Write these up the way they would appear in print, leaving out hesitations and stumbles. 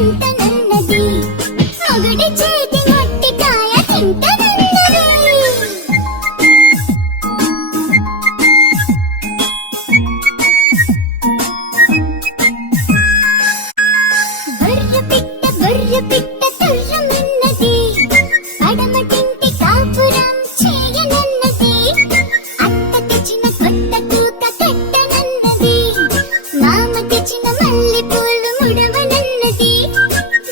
తింటనన్నది మొగుడి చేతి మొట్టికాయ తింటనన్నది బర్రె పిట్ట తుర్రమన్నది పడమటింటి కాపురం చేయనన్నది అత్త తెచ్చిన కొత్త కూక కట్టనన్నది మామ తెచ్చిన మల్లె పూలు ముడవనన్నది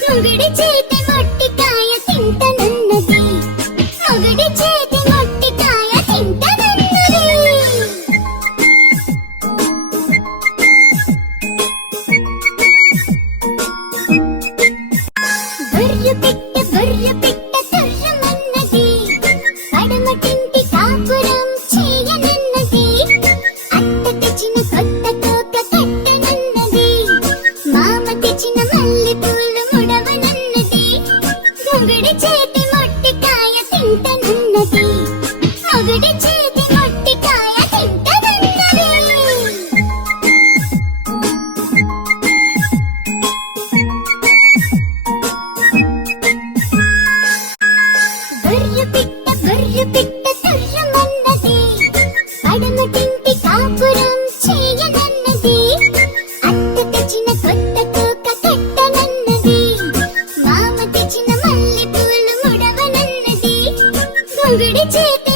మొగుడి చేతి మొట్టికాయ తింటనన్నది మొగుడి చేతి మొట్టికాయ తింటనన్నది బర్రె పిట్ట తుర్రమన్నది పడమటింటి కాపురం చేయనన్నది అత్త తెచ్చిన కొత్త కోక కట్టనన్నది మామ తెచ్చిన మల్లె పూలు ముడవనన్నది మొగుడి చేతి మొట్టికాయ తింటనన్నది మొగుడి చేతి మొట్టికాయ తింటనన్నది బర్రె పిట్ట తుర్రమన్నది పడమటింటి కాపురం చేయనన్నది అత్త తెచ్చిన కొత్త కోక కట్టనన్నది మామ తెచ్చిన మల్లె పూలు ముడవనన్నది మొగుడి చేతి